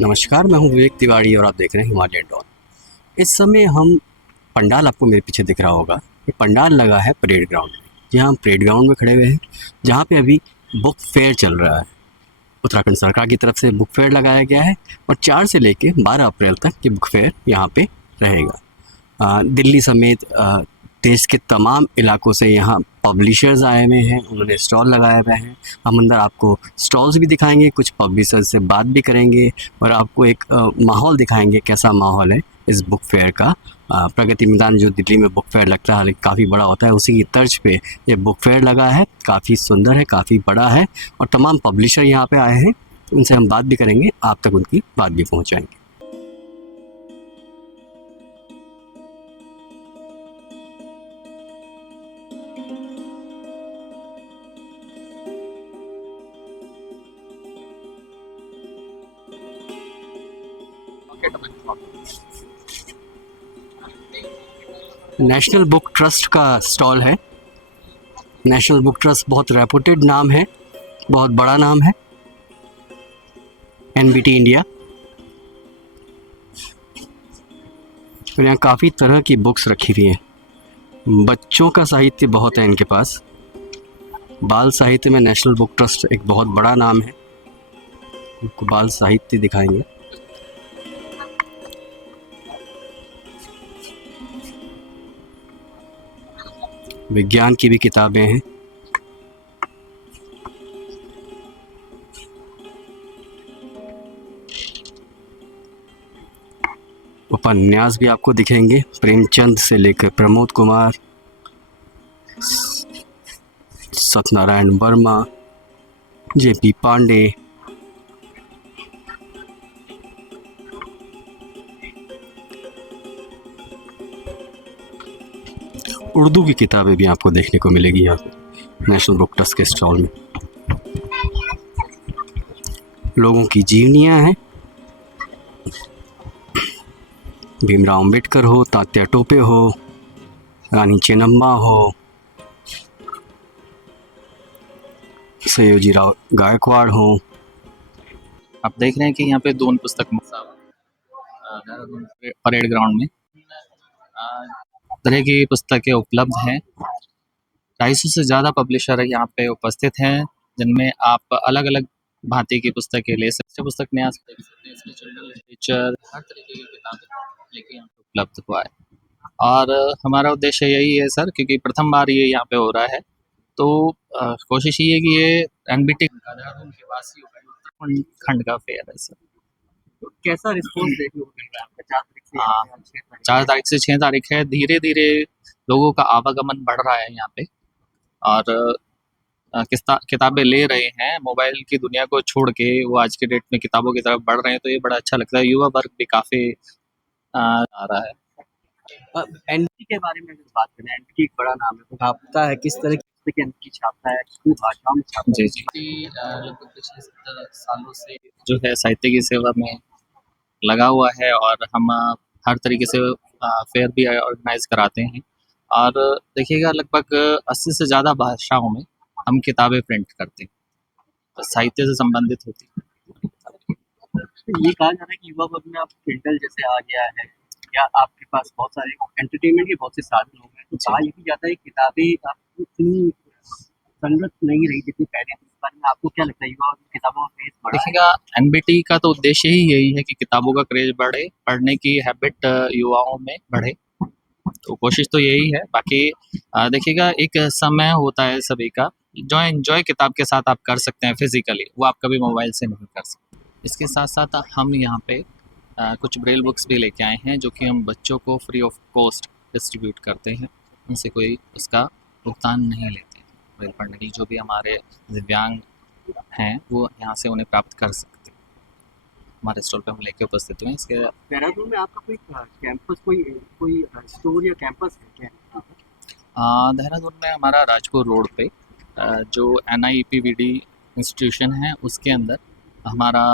नमस्कार, मैं हूं विवेक तिवारी और आप देख रहे हैं हिमालयन डॉन। इस समय हम पंडाल आपको मेरे पीछे दिख रहा होगा। ये पंडाल लगा है परेड ग्राउंड में। यहाँ हम परेड ग्राउंड में खड़े हुए हैं, जहाँ पे अभी बुक फेयर चल रहा है। उत्तराखंड सरकार की तरफ से बुक फेयर लगाया गया है और 4 से लेके 12 अप्रैल तक ये बुक फेयर यहाँ पे रहेगा। दिल्ली समेत देश के तमाम इलाकों से यहाँ पब्लिशर्स आए हुए हैं, उन्होंने स्टॉल लगाए हुए हैं। हम अंदर आपको स्टॉल्स भी दिखाएंगे, कुछ पब्लिशर्स से बात भी करेंगे और आपको एक माहौल दिखाएंगे, कैसा माहौल है इस बुक फेयर का। प्रगति मैदान जो दिल्ली में बुक फेयर लगता है काफ़ी बड़ा होता है, उसी की तर्ज पे ये बुक फेयर लगा है। काफ़ी सुंदर है, काफ़ी बड़ा है और तमाम पब्लिशर यहाँ पे आए हैं। उनसे हम बात भी करेंगे, आप तक उनकी बात भी पहुँचाएंगे। नेशनल बुक ट्रस्ट का स्टॉल है। नेशनल बुक ट्रस्ट बहुत रेपुटेड नाम है, बहुत बड़ा नाम है, एनबीटी इंडिया। और यहाँ काफ़ी तरह की बुक्स रखी हुई हैं। बच्चों का साहित्य बहुत है इनके पास। बाल साहित्य में नेशनल बुक ट्रस्ट एक बहुत बड़ा नाम है। आपको बाल साहित्य दिखाएंगे। विज्ञान की भी किताबें हैं। उपन्यास भी आपको दिखेंगे, प्रेमचंद से लेकर प्रमोद कुमार, सत्यनारायण वर्मा, जेपी पांडे। उर्दू की किताबें भी आपको देखने को मिलेगी यहाँ पे नेशनल बुक ट्रस्ट के स्टॉल में। लोगों की जीवनियाँ हैं। भीमराव अम्बेडकर हो, तात्या टोपे हो, रानी चेन्नम्मा हो, सयाजी राव गायकवाड़ हो। आप देख रहे हैं कि यहाँ पे दून पुस्तक देहरादून परेड ग्राउंड में तरह की पुस्तकें उपलब्ध हैं। 250 से ज़्यादा पब्लिशर यहाँ पे उपस्थित हैं, जिनमें आप अलग अलग भांति की पुस्तकें ले सकते हैं। पुस्तक न्यास देख सकते हैं, इसमें जनरल लिटरेचर हर तरीके की किताबें लेके यहाँ पे उपलब्ध हुआ है। और हमारा उद्देश्य यही है सर, क्योंकि प्रथम बार ये यहाँ पे हो रहा है, तो कोशिश ये है कि ये एनबीटी देहरादून के वासी उत्तराखंड खंड का फेयर है सर। तो कैसा रिस्पॉन्स देखने को मिल रहा है आपका? 4 तारीख से 6 तारीख है। धीरे धीरे लोगों का आवागमन बढ़ रहा है यहाँ पे और किताबें ले रहे हैं। मोबाइल की दुनिया को छोड़ के वो आज के डेट में किताबों की तरफ बढ़ रहे हैं, तो ये बड़ा अच्छा लगता है। युवा वर्ग भी काफ़ी आ रहा है। एनबीटी के बारे में अगर बात करें, एनबीटी एक बड़ा नाम है, तो छापता है किस तरह की पुस्तकें एनबीटी छापता है, कितनी भाषाओं में छापता जी जी लगभग पिछले 70 सालों से जो है साहित्य की सेवा में लगा हुआ है और हम हर तरीके से फेयर भी ऑर्गेनाइज कराते हैं। और देखिएगा लगभग 80 से ज़्यादा भाषाओं में हम किताबें प्रिंट करते हैं, तो साहित्य से संबंधित होती है। तो ये कहा जा रहा है कि युवा वर्ग में आप किंडल जैसे आ गया है, या आपके पास बहुत सारे एंटरटेनमेंट के बहुत से साधन हो गए, तो कहा ये भी जाता है किताबें आपको इतनी संगत नहीं रही जितनी पहले। इस बारे में आपको क्या लगता है, युवा वर्ग किताबों का क्रेज बढ़ा है? देखिएगा एनबीटी का तो उद्देश्य ही यही है कि किताबों का क्रेज बढ़े, पढ़ने की हैबिट युवाओं में बढ़े, तो कोशिश तो यही है। बाकी देखिएगा एक समय होता है सभी का, जो एंजॉय किताब के साथ आप कर सकते हैं फिजिकली, वो आप कभी मोबाइल से नहीं कर सकते। इसके साथ साथ हम यहाँ पे कुछ ब्रेल बुक्स भी लेके आए हैं, जो कि हम बच्चों को फ्री ऑफ कॉस्ट डिस्ट्रीब्यूट करते हैं। उनसे कोई उसका भुगतान नहीं लेते हैं। ब्रेल पढ़ने की जो भी हमारे दिव्यांग हैं वो यहाँ से उन्हें प्राप्त कर सकते हैं। हमारे स्टॉल पे हम लेके उपस्थित हुए हैं। इसके देहरादून में आपका कोई कैंपस, कोई स्टोर या कैंपस है क्या? देहरादून में हमारा राजपुर रोड पे जो NIEPVD इंस्टीट्यूशन है, उसके अंदर हमारा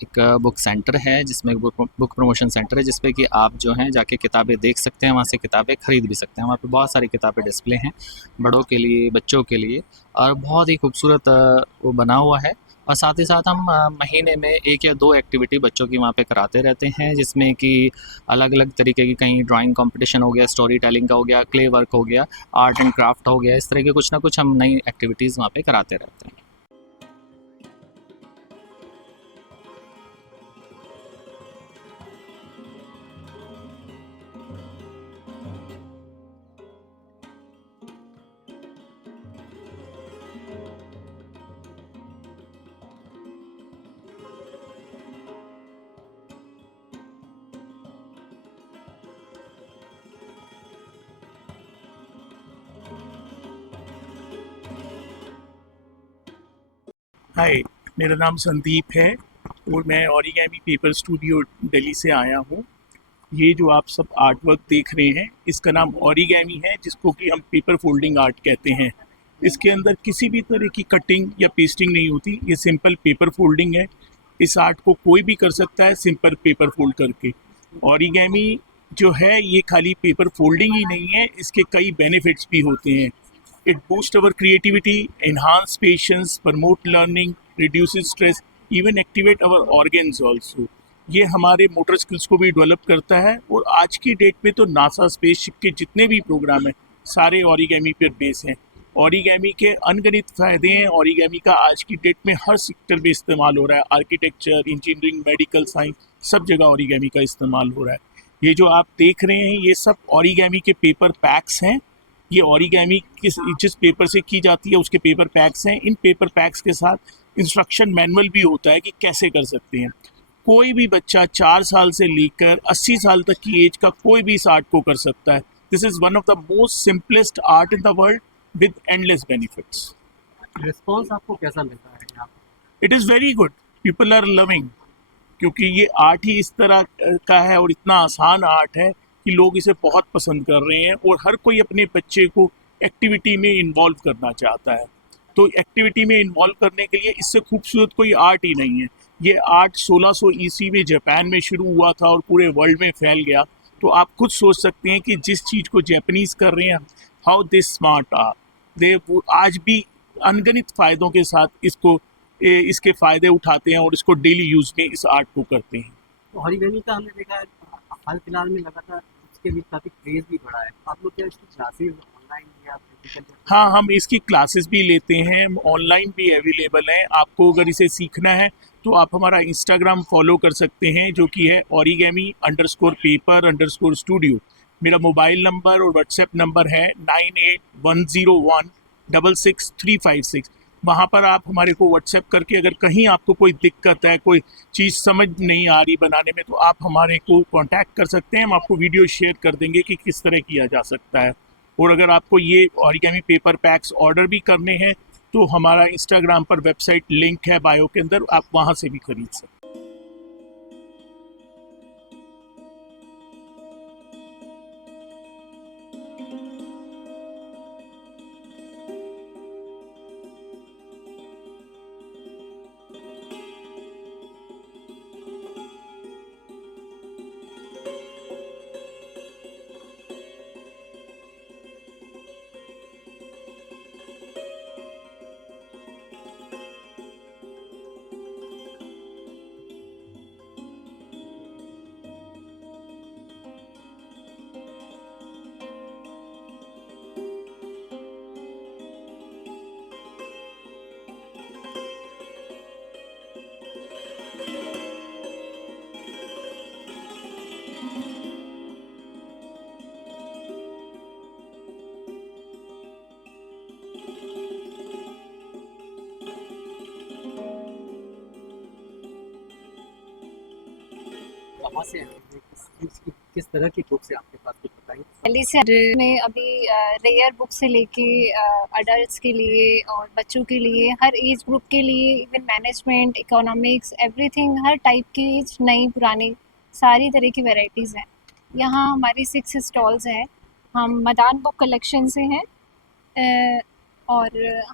एक बुक सेंटर है, जिसमें बुक प्रमोशन सेंटर है, जिसपे कि आप जो हैं जाके किताबें देख सकते हैं, वहाँ से किताबें खरीद भी सकते हैं। वहाँ पे बहुत सारी किताबें डिस्प्ले हैं, बड़ों के लिए, बच्चों के लिए, और बहुत ही खूबसूरत वो बना हुआ है। और साथ ही साथ हम महीने में 1 या 2 एक्टिविटी बच्चों की वहाँ पे कराते रहते हैं, जिसमें कि अलग-अलग तरीके की, कहीं ड्राइंग कॉम्पिटिशन हो गया, स्टोरी टेलिंग का हो गया, क्ले वर्क हो गया, आर्ट एंड क्राफ्ट हो गया, इस तरह के कुछ ना कुछ हम नई एक्टिविटीज़ वहाँ पे कराते रहते हैं। हाय, मेरा नाम संदीप है और मैं ओरिगेमी पेपर स्टूडियो दिल्ली से आया हूँ। ये जो आप सब आर्ट वर्क देख रहे हैं, इसका नाम ओरिगेमी है, जिसको कि हम पेपर फोल्डिंग आर्ट कहते हैं। इसके अंदर किसी भी तरह की कटिंग या पेस्टिंग नहीं होती, ये सिंपल पेपर फोल्डिंग है। इस आर्ट को कोई भी कर सकता है सिंपल पेपर फोल्ड करके। ओरिगेमी जो है ये खाली पेपर फोल्डिंग ही नहीं है, इसके कई बेनिफिट्स भी होते हैं। It boosts our creativity, enhance patience, promote learning, reduces stress, even activate our organs also. ये हमारे मोटर स्किल्स को भी डेवलप करता है और आज की डेट में तो नासा स्पेसशिप के जितने भी प्रोग्राम हैं सारे ओरिगेमी पर बेस हैं। ओरिगेमी के अनगिनत फ़ायदे हैं। ओरिगेमी का आज की डेट में हर सेक्टर में इस्तेमाल हो रहा है। आर्किटेक्चर, इंजीनियरिंग, मेडिकल साइंस, सब जगह ओरिगेमी का इस्तेमाल हो रहा है। ये जो आप देख रहे हैं ये सब ओरिगेमी के पेपर पैक्स हैं। ये ओरिगेमी जिस पेपर से की जाती है उसके पेपर पैक्स हैं। इन पेपर पैक्स के साथ इंस्ट्रक्शन मैनुअल भी होता है कि कैसे कर सकते हैं। कोई भी बच्चा 4 साल से लेकर 80 साल तक की एज का कोई भी इस आर्ट को कर सकता है। This is one of the most simplest art in the world with endless benefits. Response आपको कैसा मिल रहा है यहाँ it is very good, people are loving, क्योंकि ये आर्ट ही इस तरह का है और इतना आसान आर्ट है कि लोग इसे बहुत पसंद कर रहे हैं और हर कोई अपने बच्चे को एक्टिविटी में इन्वॉल्व करना चाहता है। तो एक्टिविटी में इन्वॉल्व करने के लिए इससे खूबसूरत कोई आर्ट ही नहीं है। ये आर्ट 1600 ईस्वी में जापान में शुरू हुआ था और पूरे वर्ल्ड में फैल गया। तो आप खुद सोच सकते हैं कि जिस चीज़ को जापानीज़ कर रहे हैं, how they smart are they, वो आज भी अनगिनत फ़ायदों के साथ इसके फ़ायदे उठाते हैं और इसको डेली यूज़ में इस आर्ट को करते हैं। तो ओरिगेमी का हमने देखा है हाल फिलहाल में लगातार इसके भी काफ़ी क्रेज़ भी बढ़ा है। आप लोग क्या इसकी क्लासेस ऑनलाइन या फिजिकल? हाँ, हम इसकी क्लासेस भी लेते हैं, ऑनलाइन भी अवेलेबल हैं। आपको अगर इसे सीखना है तो आप हमारा इंस्टाग्राम फॉलो कर सकते हैं, जो कि है origami_paper_studio। मेरा मोबाइल नंबर और व्हाट्सएप नंबर है 9810166356। वहाँ पर आप हमारे को व्हाट्सएप करके अगर कहीं आपको कोई दिक्कत है, कोई चीज़ समझ नहीं आ रही बनाने में, तो आप हमारे को कांटेक्ट कर सकते हैं। हम आपको वीडियो शेयर कर देंगे कि किस तरह किया जा सकता है। और अगर आपको ये ओरिगेमी पेपर पैक्स ऑर्डर भी करने हैं तो हमारा इंस्टाग्राम पर वेबसाइट लिंक है बायो के अंदर, आप वहाँ से भी खरीद सकते हैं। कहाँ से आए? किस तरह की बुक्स है आपके पास, कुछ बताइए। दिल्ली से में अभी रेयर बुक से लेके अडल्ट्स के लिए और बच्चों के लिए, हर एज ग्रुप के लिए, इवन मैनेजमेंट, इकोनॉमिक्स, एवरीथिंग, हर टाइप की, नई पुरानी सारी तरह की वैरायटीज़ हैं। यहाँ हमारी 6 स्टॉल्स हैं। हम मदान बुक कलेक्शन से हैं और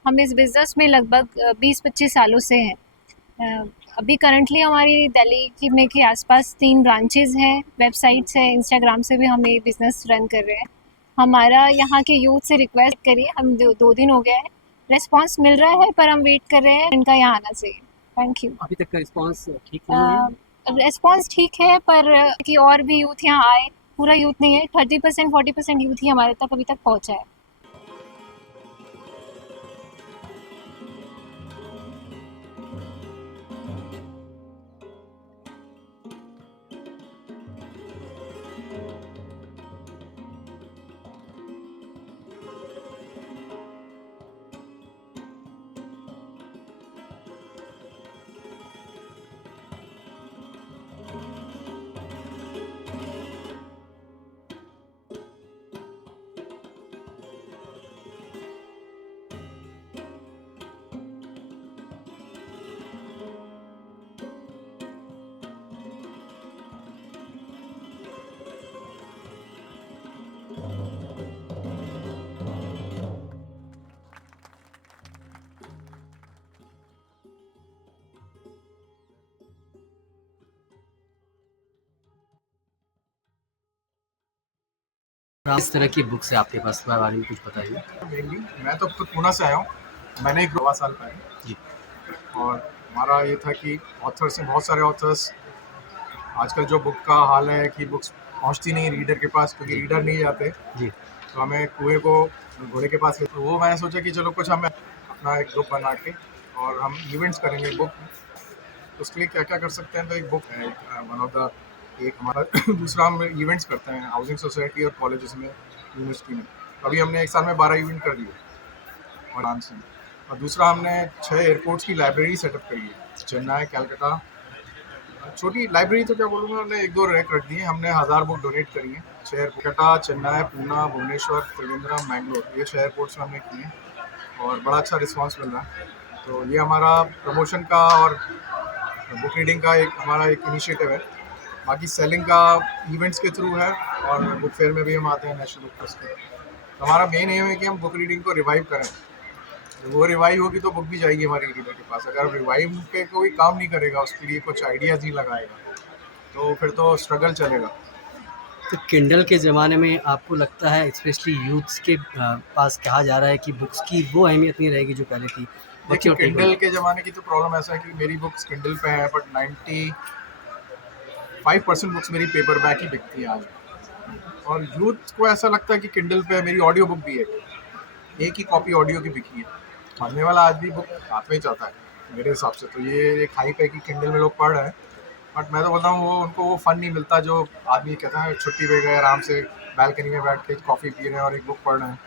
हम इस बिज़नेस में लगभग 20-25 सालों से हैं। अभी करंटली हमारी दिल्ली में के आसपास 3 ब्रांचेज़ हैं, वेबसाइट्स हैं, इंस्टाग्राम से भी हम ये बिज़नेस रन कर रहे हैं। हमारा यहाँ के यूथ से रिक्वेस्ट करिए, हम 2 दिन हो गया है, रिस्पांस मिल रहा है पर हम वेट कर रहे हैं इनका यहाँ आना चाहिए। Thank you. अभी तक का रिस्पांस ठीक नहीं है? रिस्पॉन्स ठीक है, पर कि और भी यूथ यहाँ आए, पूरा यूथ नहीं है, 30% 40% यूथ ही हमारे तक अभी तक पहुँचा है। इस तरह की बुक्स है आपके पास, इसके बारे में कुछ बताइए। मेनली मैं तो खुद पुणे से आया हूँ। मैंने एक 2 साल पहले जी। और हमारा ये था कि ऑथर से बहुत सारे ऑथर्स, आजकल जो बुक का हाल है कि बुक्स पहुँचती नहीं रीडर के पास क्योंकि रीडर नहीं जाते, जी। तो हमें कुएं को घोड़े के पास तो वो मैंने सोचा कि चलो कुछ हम अपना एक ग्रुप बना के और हम इवेंट्स करेंगे बुक। उसके लिए क्या क्या कर सकते हैं, तो एक बुक है वन ऑफ द एक हमारा दूसरा हम इवेंट्स करते हैं हाउसिंग सोसाइटी और कॉलेजेस में, यूनिवर्सिटी में। अभी हमने एक साल में 12 इवेंट कर दिए और आराम से। और दूसरा हमने 6 एयरपोर्ट्स की लाइब्रेरी सेटअप करी है, चेन्नई, कलकत्ता। छोटी लाइब्रेरी तो क्या बोलूँगा, हमने 1-2 रैक रख दिए। हमने 1000 बुक डोनेट करी हैं 6 कलकत्ता, चेन्नई, पूना, भुवनेश्वर, त्रिवेंद्रम, मैंगलोर, ये 6 एयरपोर्ट्स में हमने किए हैं और बड़ा अच्छा रिस्पांस मिल रहा है। तो ये हमारा प्रमोशन का और बुक रीडिंग का एक हमारा एक इनिशिएटिव है। बाकी सेलिंग का इवेंट्स के थ्रू है और बुक फेयर में भी हम आते हैं, नेशनल बुक फेस्ट में। तो हमारा मेन एम है कि हम बुक रीडिंग को रिवाइव करें। जब वो रिवाइव होगी तो बुक भी जाएगी हमारी रीडर के पास। अगर रिवाइव पे कोई काम नहीं करेगा, उसके लिए कुछ आइडियाज़ नहीं लगाएगा, तो फिर तो स्ट्रगल चलेगा। तो किंडल के ज़माने में आपको लगता है स्पेशली यूथ्स के पास कहा जा रहा है कि बुक्स की वो अहमियत नहीं रहेगी जो पहले थी? देखिए, किंडल के ज़माने की तो प्रॉब्लम ऐसा है कि मेरी बुक्स किंडल पे है, बट 95% बुक्स मेरी पेपर बैक ही बिकती है आज। और यूथ को ऐसा लगता है कि किंडल पे मेरी ऑडियो बुक भी है, एक ही कॉपी ऑडियो की बिकी है। पढ़ने वाला आज भी बुक हाथ में ही चाहता है मेरे हिसाब से। तो ये एक हाइप है कि किंडल में लोग पढ़ रहे हैं, बट मैं तो बोलता हूँ उनको वो फ़न नहीं मिलता जो आदमी कहता है छुट्टी पे गए आराम से बालकनी में बैठ के कॉफ़ी पी रहे हैं और एक बुक पढ़ रहे हैं।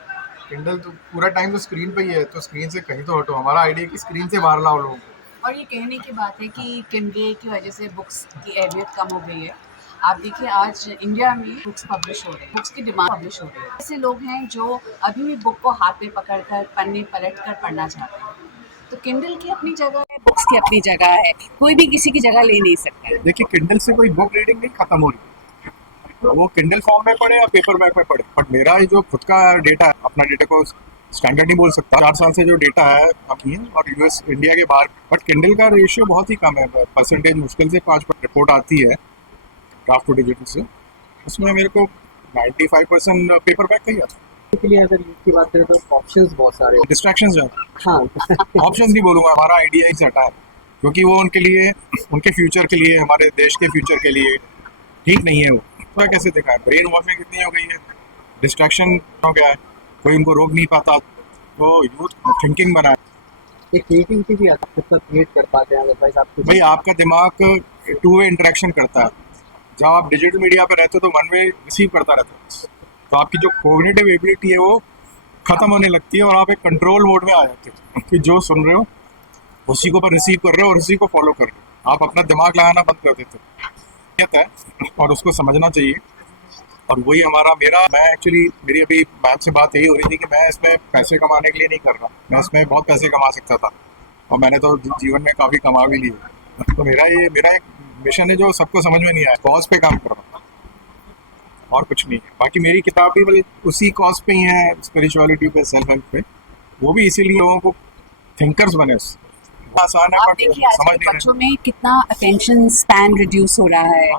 किंडल तो पूरा टाइम तो स्क्रीन पे ही है, तो स्क्रीन से कहीं तो हटो। हमारा आइडिया कि स्क्रीन से बाहर लाओ लोगों को। और ये कहने की बात है कि किंडल की वजह से बुक्स की अहमियत कम हो गई है। आप देखिए आज इंडिया में बुक्स पब्लिश हो रहे हैं, बुक्स की डिमांड पब्लिश हो रही है। ऐसे लोग हैं जो अभी भी बुक को हाथ में पकड़कर पन्ने पलटकर पढ़ना चाहते हैं। तो किंडल की अपनी जगह है, बुक्स की अपनी जगह है, कोई भी किसी की जगह ले नहीं सकता है। देखिए, किंडल से कोई बुक रीडिंग नहीं खत्म हो रही, तो वो किंडल फॉर्म में पढ़े या पेपर बैक में पढ़े। बट मेरा ये जो खुद का डेटा है, अपना डेटा को स्टैंडर्ड नहीं बोल सकता, 4 साल से जो डेटा है अपनी और यूएस इंडिया के बाहर, बट किंडल का रेशियो बहुत ही कम है। परसेंटेज मुश्किल से 5% रिपोर्ट आती है ड्राफ्ट टू डिजिटल से, उसमें मेरे को 95% पेपर बैक का ही आता है। के लिए अगर इसकी बात करें तो ऑप्शंस बहुत सारे हैं। डिस्ट्रैक्शंस ज़्यादा, हाँ ऑप्शंस नहीं बोलूँगा, हमारा आइडिया ही सेट है, क्योंकि वो उनके लिए, उनके फ्यूचर के लिए, हमारे देश के फ्यूचर के लिए ठीक नहीं है। वो तो कैसे देखा है, ब्रेन वॉशिंग कितनी हो गई है, डिस्ट्रैक्शन हो गया है, कोई उनको रोक नहीं पाता। तो यूथ थिंकिंग बना है। एक क्रिएटिविटी भी आप खुद का क्रिएट कर पाते हैं अदरवाइज आपको भाई आपका दिमाग 2 वे इंटरेक्शन करता है। जब आप डिजिटल मीडिया पर रहते हो तो 1 वे रिसीव करता रहता है, तो आपकी जो कोग्निटिव एबिलिटी है वो ख़त्म होने लगती है और आप एक कंट्रोल मोड में आ जाते हो कि जो सुन रहे हो उसी को पर रिसीव कर रहे हो और उसी को फॉलो कर रहे हो। आप अपना दिमाग लगाना बंद कर देते हो है और उसको समझना चाहिए। और वही मैं एक्चुअली मेरी अभी मैम से बात यही हो रही थी कि मैं इसमें पैसे कमाने के लिए नहीं कर रहा, मैं इसमें बहुत पैसे कमा सकता था और मैंने तो जीवन में काफ़ी कमा भी लिए। तो मेरा एक मिशन है जो सबको समझ में नहीं आया, कॉज पे काम कर रहा हूँ और कुछ नहीं है। बाकी मेरी किताब भी मतलब उसी कॉज पे ही है, स्पिरिचुअलिटी पे, सेल्फ हेल्प पे, वो भी इसीलिए लोगों को थिंकर्स बने। आसान है आप बट देखिए समझ आजकल नहीं बच्चों में कितना अटेंशन स्पैन रिड्यूस हो रहा है,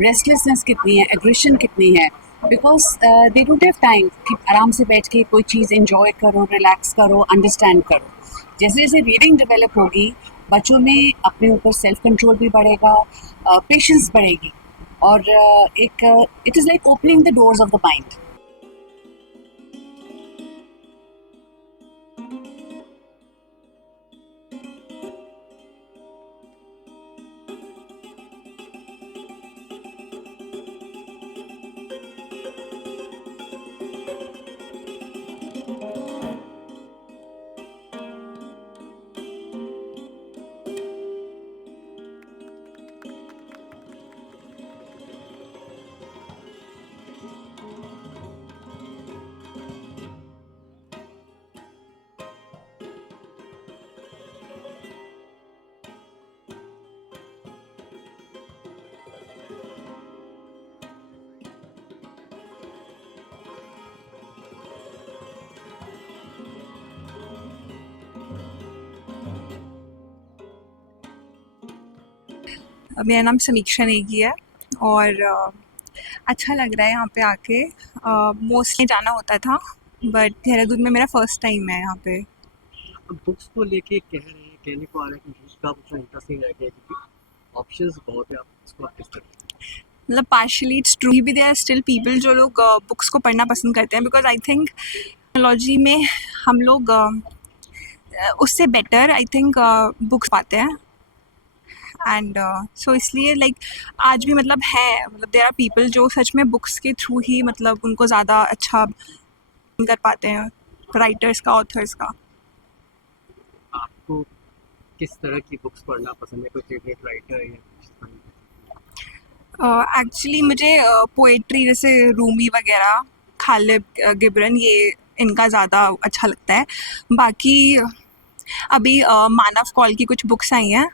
रेस्टलेसनेस कितनी है, एग्रेशन कितनी है, because they don't have time कि आराम से बैठ के कोई चीज़ एंजॉय करो, रिलैक्स करो, अंडरस्टैंड करो। जैसे जैसे रीडिंग डेवलप होगी बच्चों में अपने ऊपर सेल्फ कंट्रोल भी बढ़ेगा, पेशेंस बढ़ेगी, और एक it is like opening the doors of the mind. मेरा नाम समीक्षा नेगी है और अच्छा लग रहा है यहाँ पे आके. मोस्टली जाना होता था बट देहरादून में मेरा फर्स्ट टाइम है यहाँ पे. बुक्स को लेके कह रहे हैं, कहने को आ रहा है कि बुक्स का कुछ इंटरेस्टिंग रह गया क्योंकि ऑप्शंस बहुत है. आप इसको आप किस तरह मतलब पार्शली इट्स ट्रू भी, देयर आर स्टिल पीपल जो लोग बुक्स को पढ़ना पसंद करते हैं, बिकॉज आई थिंक टेक्नोलॉजी में हम लोग उससे बेटर आई थिंक बुक्स पाते हैं. एंड सो इसलिए लाइक आज भी मतलब है, मतलब देयर आर पीपल जो सच में बुक्स के थ्रू ही मतलब उनको ज़्यादा अच्छा कर पाते हैं, राइटर्स का, ऑथर्स का. आपको किस तरह की बुक्स पढ़ना पसंद है? कोई फेवरेट राइटर या कुछ इस तरह की? एक्चुअली मुझे पोएट्री जैसे रूमी वगैरह, खालिद गिबरन, ये इनका ज़्यादा अच्छा लगता है. बाकी अभी मानव कौल की कुछ बुक्स आई हैं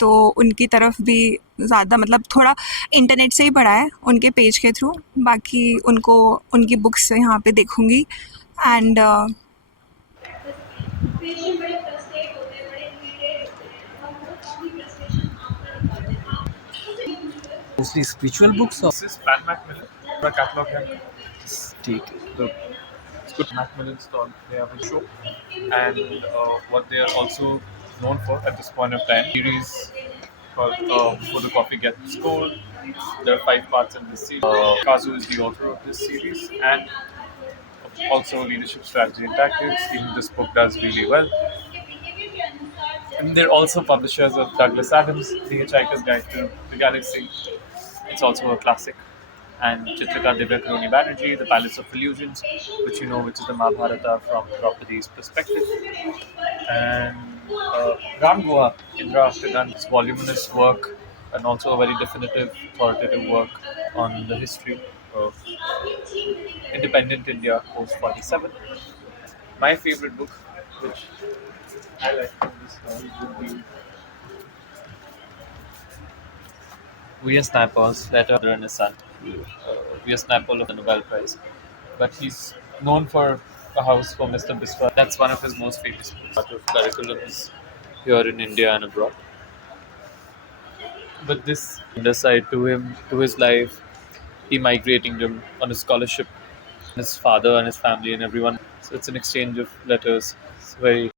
तो उनकी तरफ भी ज़्यादा मतलब थोड़ा इंटरनेट से ही पढ़ा है उनके पेज के थ्रू. बाकी उनको उनकी बुक्स यहाँ पे देखूँगी. एंड पेशेंट बड़े फ्रस्ट्रेट होते हैं, बड़े इरिटेट होते हैं, हम बहुत अपनी फ्रस्ट्रेशन आपका निकालते हैं. मोस्टली स्पिरिचुअल बुक्स और This is Pat Macmillan. पूरा कैटलॉग है. ठीक है. तो It's good. Macmillan stall. They have a show, and what they are also known for at this point of time, series called "For the Coffee Gets Cold." There are 5 parts in this series. Kazu is the author of this series, and also leadership strategy and tactics. Even this book does really well. And they're also publishers of Douglas Adams, The Hitchhiker's Guide to the Galaxy. It's also a classic. And Chitrika Divya Karuni Banerjee, The Palace of Illusions, which you know, which is the Mahabharata from Draupadi's perspective. And Ram Goa, Indra Aftergun's voluminous work, and also a very definitive, authoritative work on the history of independent India post 47. My favorite book, which I like from this story, would be V.S. Naipaul's Letter and his son. V.S. Naipaul of the Nobel Prize, but he's known for A House for Mr. Biswa. That's one of his most famous books. Part of curriculums here in India and abroad. But this side to him, to his life, he migrating him on his scholarship, his father and his family and everyone. So it's an exchange of letters. It's very